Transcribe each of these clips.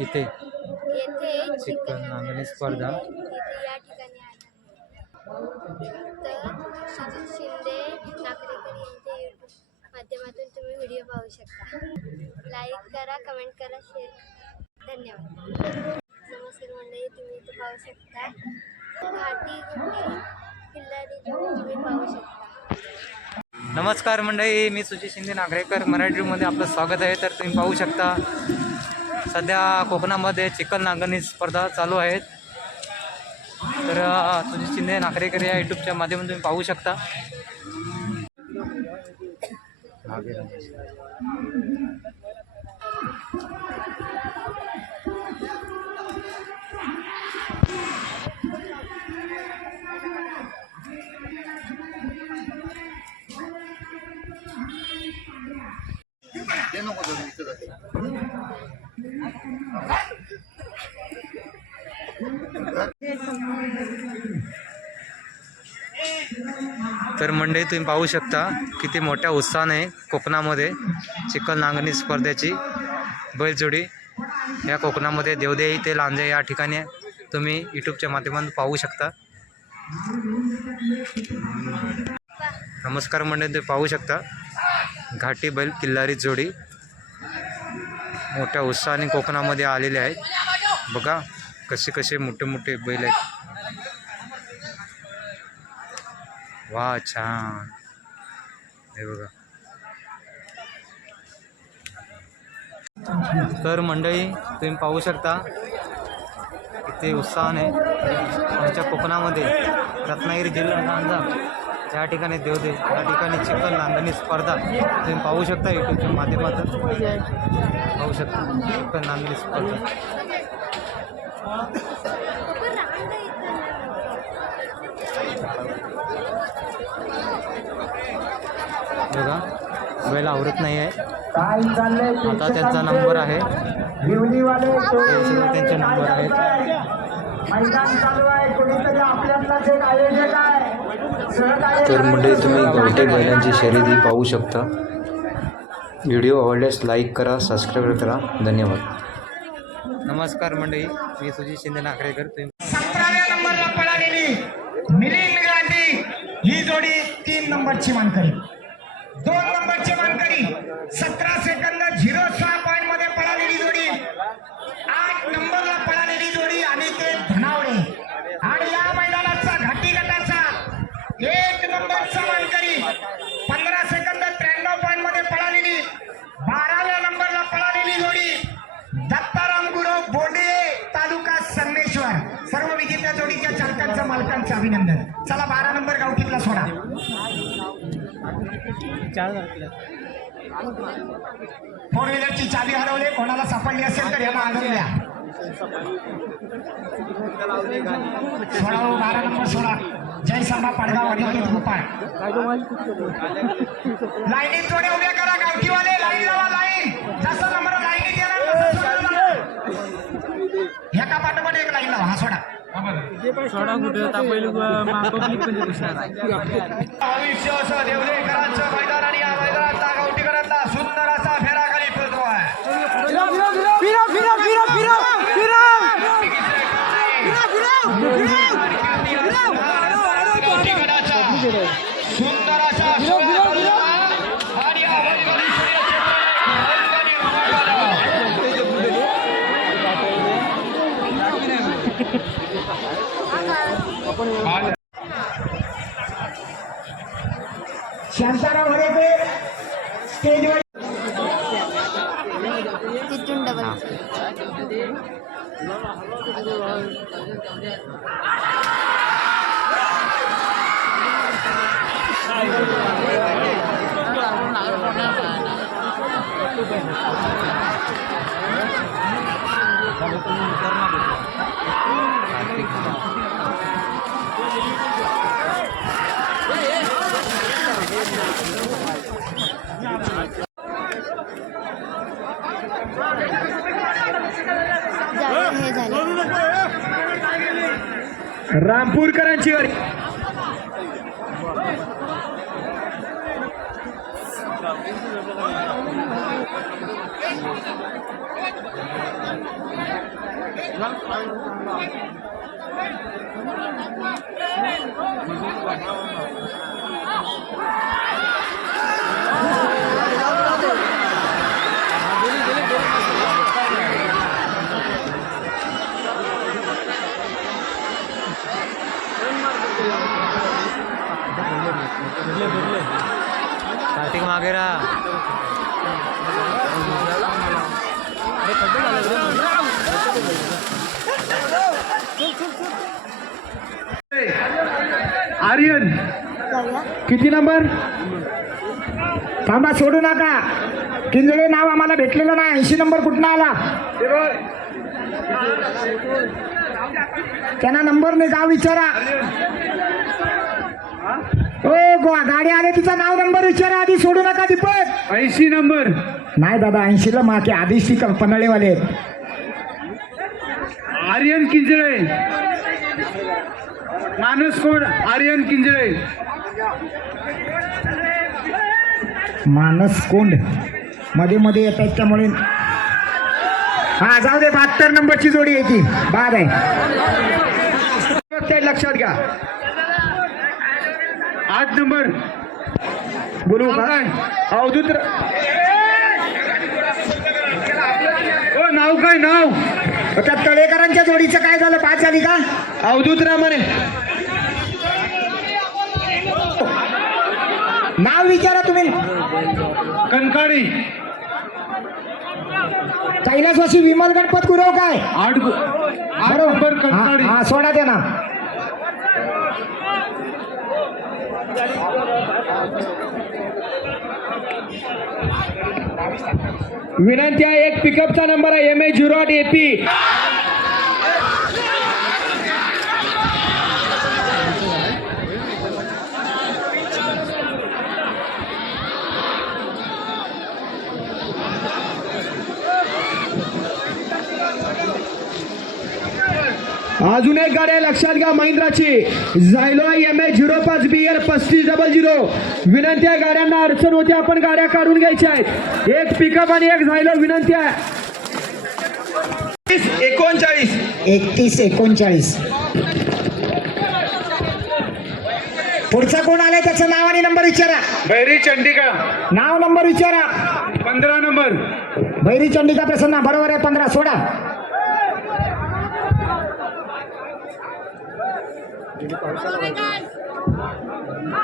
इथे. येथे चिकन नांगरणी स्पर्धा. इथे या ठिकाणी तर सुजित शिंदे नागरेकर यांच्या यूट्यूब माध्यमातून तुम्ही व्हिडिओ पाहू शकता. लाईक करा कमेंट करा शेअर करा. धन्यवाद. नमस्कार मंडळी तुम्ही इथे पाहू शकता. घाटी किल्लारी तुम्ही पाहू शकता. नमस्कार मंडळी मी सुजित शिंदे नागरेकर. मराठीमध्ये आपलं स्वागत आहे. तर तुम्ही पाहू शकता सध्या कोकणामध्ये चिकन नांगरणी स्पर्धा चालू आहेत. तर तुझी चिन्हे शिंदे नागरेकर या यूट्यूबच्या माध्यमातून तुम्ही पाहू शकता. तर मंडळी तुम्ही पाहू शकता किती मोठ्या उत्साहाने कोकणामध्ये चिखल नांगणी स्पर्धेची बैलजोडी या कोकणामध्ये देवदेई ते लांजे या ठिकाणी तुम्ही यूट्यूबच्या माध्यमातून पाहू शकता. नमस्कार मंडळी तुम्ही पाहू शकता घाटी बैल किल्लारी जोडी मोठ्या उत्साहाने कोकणामध्ये आलेले आहेत बघा कसे कसे मोठे मोठे बैल आहेत. वा छान. हे बघा. तर मंडळी तुम्ही पाहू शकता किती उत्साहाने आमच्या कोकणामध्ये रत्नागिरी जिल्हा अंजाम ठिकाणी देवदे त्या ठिकाणी चिकन नांदणी स्पर्धा तुम्ही पाहू शकता युट्यूबच्या माध्यमातून. पाहू शकता चिकन नांदणी स्पर्धा. बघा बैल आवरत नाही आहे. आता त्यांचा नंबर आहे. त्यांचे नंबर आहे. तर मंडळी तुम्ही सुरुवात बैलांची शर्यती पाहू शकता. व्हिडिओ आवडल्यास लाईक करा सबस्क्राईब करा. धन्यवाद. नमस्कार मंडळी मी सुजित शिंदे नागरेकर. सतराव्या नंबरला पळालेली मिलिंद गांधी ही जोडी तीन नंबरची मानकरी. दोन नंबरची मानकरी सतरा सेकंद झिरो सहा पॉईंटमध्ये पळालेली जोडी आठ नंबरला पळालेली जोडी आणि ते धनावडे आणि या मैदानाचा घाटी गटाचा एक नंबरचा मानकरी पंधरा सेकंद त्र्याण्णव पॉईंटमध्ये पळालेली बाराव्या नंबरला पळालेली जोडी दत्ताराम गुरव बोंडे तालुका संगमेश्वर सर्व विजेत्या जोडीच्या चालकांचं अभिनंदन. चला बारा नंबर गावठीतला सोडा. फोर व्हीलरची चावी हरवली कोणाला सापडली असेल तर याला आढळून द्या. सोळा बारा नंबर सोळा जय संभा पाडगाव अनिकेत गोपाळ. लाईनीत थोडे उभे करा गावठीवाले लाईन लावा लाईन जसा नंबर लाईनीत येणार एका पाठोपाठ एक लाईन लावा हा सोडा. सोडा कुठे? आता पहिले पब्लिक म्हणजे दिसणार भविष्य असं देवदेकरांचं मैदान आणि या मैदानातला गावठीकरांना सुंदर असा फेरा खाली फिरतो आहे गावठीकरांचा सुंदर असा सोहळा चालू आहे. आणि या वंगणी सूर्याचे वंगणी उमटवलं. शांताराम हरेपे स्टेजवर तिथून डबल झालं हे झालं रामपूरकरांची वारी कार्तिक मागे राहा आर्यन. किती नंबर? थांबा सोडू नका. किंजळे नाव आम्हाला भेटलेलं नाही. ऐंशी नंबर कुठं आला? त्यांना नंबर नाही गाव विचारा. ओ गो- गाडी आले तिचा नाव नंबर विचारा आधी. सोडू नका दीपक. ऐंशी नंबर. नाही दादा ऐंशीला मागे आधीच ती पन्हाळेवाले आहेत आर्यन किंजळे. माणूस कोण? आर्यन किंजळे मानस कोंड. मध्ये मध्ये येत आहेत त्यामुळे. हा जाऊ दे बहात्तर नंबरची जोडी आहे ती. बाद आहे. लक्षात घ्या. आठ नंबर. बोलू काय? अवधूत ओ नाव काय नाव? त्या तळेकरांच्या जोडीचं काय झालं? पाच झाली का? अवधूत रामाने नाव विचारा तुम्ही. कनकाडी कैलासवासी विमल गणपत गुरव काय? आठ आठ नंबर बरोबर हा हा, सोडा द्या ना विनंती आहे एक पिकअपचा नंबर आहे एम ए झिरो आठ एपी अजून एक गाडी आहे लक्षात घ्या महिंद्राची. झायलो एम ए झिरो पाच बी एल पस्तीस डबल झिरो विनंती आहे गाड्यांना अडचण होती आपण गाड्या काढून घ्यायच्या आहेत. एक पिकअप आणि एक झायलो विनंती आहे. एकोणचाळीस. एकतीस एकोणचाळीस. पुढचा कोण आलाय त्याचं नाव आणि नंबर विचारा. बैरी चंडिका. नाव नंबर विचारा. पंधरा नंबर. भैरी चंडिका प्रसन्न बरोबर आहे पंधरा सोडा.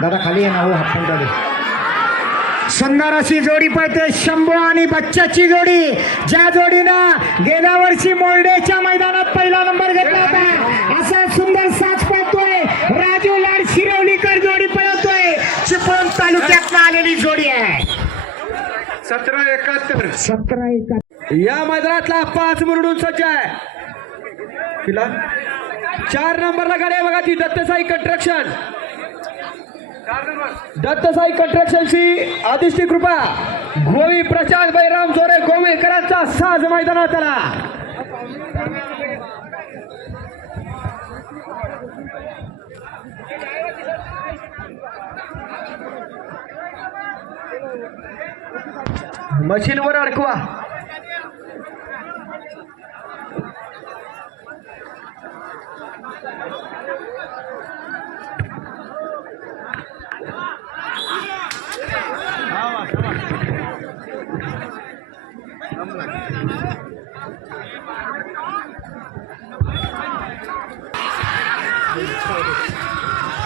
दादा खाली आहे ना हो मध्ये सुंदर अशी जोडी पळते शंभू आणि बच्चाची जोडी. ज्या जोडीनं गेल्या वर्षी मोर्डेच्या मैदानात पहिला नंबर घेतला होता असा सुंदर साच पळतोय राजू लाड शिरवलीकर जोडी पळतोय. चिपळूण तालुक्यात आलेली जोडी आहे. सतरा एकाहत्तर. सतरा एका या मैदानातला पाच म्हणून सज्ज आहे. तिला? चार नंबरला गाडी बघा ती दत्तसाई कंट्रक्शन दत्तसाई कंट्रक्शनची आदिष्टी कृपा. गोवी प्रशांत बैराम जोरे गोवेकरांचा साज मैदानात आला. मशीनवर अडकवा.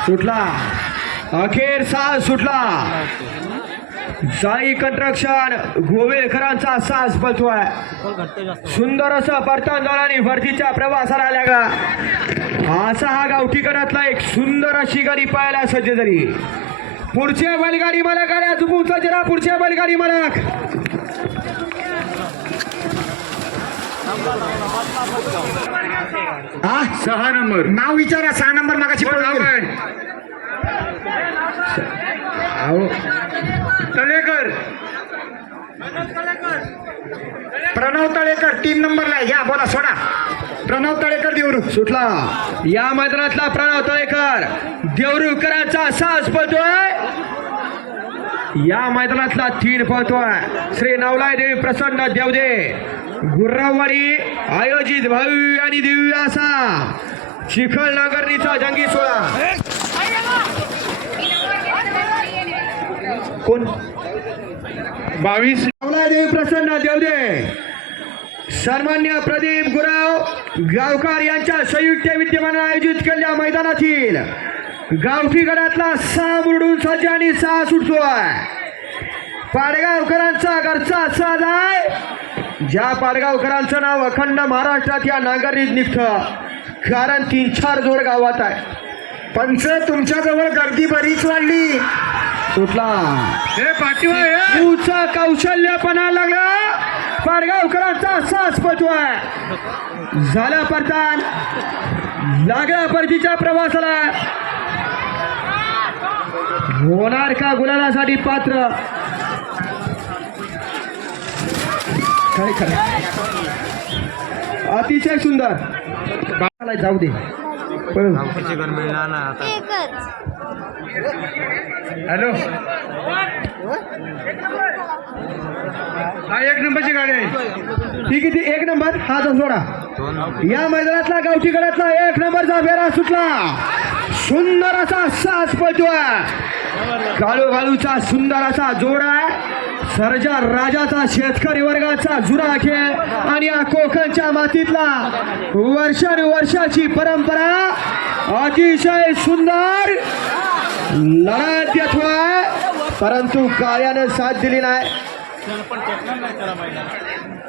सुटला. अखेर साज सुटला. साई कंट्रक्शन गोवेकरांचा साज पळतोय सुंदर असं परतांदळ आणि भरतीच्या प्रवासाला आल्या गा असा हा गावठी गडातला एक सुंदर अशी गाडी पाहायला सज्ज झाली. पुढच्या बैलगाडी मला गाड्या चुकून जरा पुढच्या बैलगाडी मालक. हा? सहा नंबर. नाव विचारा सहा नंबर नाव काय. अहो, तळेकर. प्रणव तळेकर तीन नंबरला आहे. घ्या बोला सोडा. प्रणव तळेकर देवरू. सुटला. या मैदानातला प्रणव तळेकर. देवरुकरांचा साज पळतोय. या मैदानातला तीन पळतोय. श्री नवलाय देवी प्रसन्न देवदे. गुर्रावाडी आयोजित भव्य आणि दिव्य असा चिखल नागरणीचा जंगी सोहळा. कोण? बावीस. नवलाय देवी प्रसन्न देवदे. सन्मान्य प्रदीप गुराव गावकार यांच्या संयुक्त विद्यमाने आयोजित केलेल्या मैदानातील गावठी गडातला सहा मुरडून सज्ज आणि सहा सुटतोय पाडगावकरांचा घरचा साज आहे. ज्या पाडगावकरांचं नाव अखंड महाराष्ट्रात या नांगरणीत निघतं. कारण तीन चार जोड गावात आहे. पंच तुमच्याजवळ गर्दी बरीच वाढली. सुटला तुझा कौशल्यपणा लागला. पाडगावकरांचा सास पटवाय झाला परतान. लागला परतीच्या प्रवासाला. होणार का गुलालासाठी पात्र? खरे खरे अतिशय सुंदर. बाळाला जाऊ दे. हॅलो. हा एक नंबरची गाडी आहे. ठीक आहे ती एक नंबर? हा जो सोडा या मैदानातला गावठी गडातला एक नंबरचा फेरा सुटला. सुंदर असा सास पळतोय काळू घालूचा सुंदर असा जोडा. सर्जा राजाचा शेतकरी वर्गाचा जुरा खेळ आणि या कोकणच्या मातीतला वर्षानुवर्षाची परंपरा अतिशय सुंदर लढत येतोय परंतु काळ्यानं साथ दिली नाही.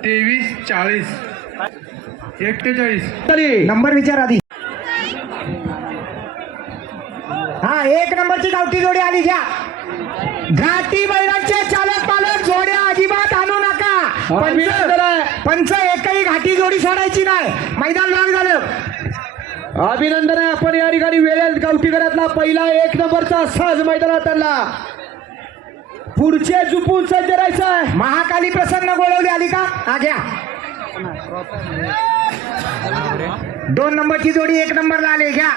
तेवीस चाळीस एक्केचाळीस. तरी नंबर विचार आधी. हा एक नंबरची गावठी जोडी आली घ्या. घाटी बैलांचे चालक पालक जोड्या अजिबात आणू नका अभिनंदन आहे. पंच पंच एकही घाटी जोडी सोडायची नाही. मैदान लाग झालं अभिनंदन आहे आपण या ठिकाणी वेळेत गावठी घरातला पहिला एक नंबरचा साज मैदानात आणला. पुढचे जुपून सज्ज राहायचं महाकाली प्रसन्न गोळवली आली का? हा घ्या. दोन नंबरची जोडी एक नंबरला आली घ्या.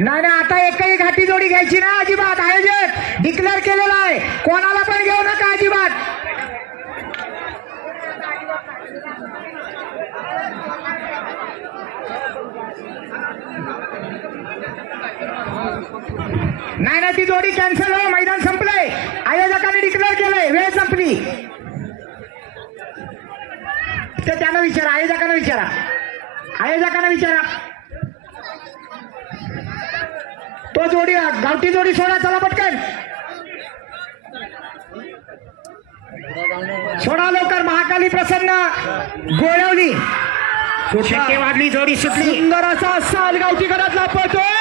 नाही नाही आता एकही घाटी जोडी घ्यायची ना अजिबात. आयोजक डिक्लेअर केलेला आहे. कोणाला पण घेऊ नका अजिबात. नाही ना ती जोडी कॅन्सल आहे मैदान संपलंय. आयोजकाने डिक्लेअर केलंय. वेळ संपली. ते त्यानं विचारा आयोजकांना विचारा. आयोजकांना विचारा. तो जोडी गावठी जोडी सोडा चला पटकन. सोडा लवकर महाकाली प्रसन्न गोळवली वाढली जोडी सुटली. सुंदर असा साल गावठी घरातला पळतोय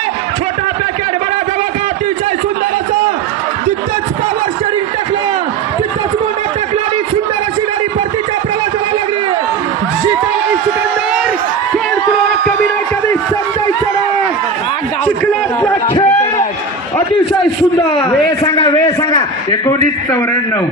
सुंदर वेळ सांगा वेळ सांगा. एकोणीस चौऱ्याण्णव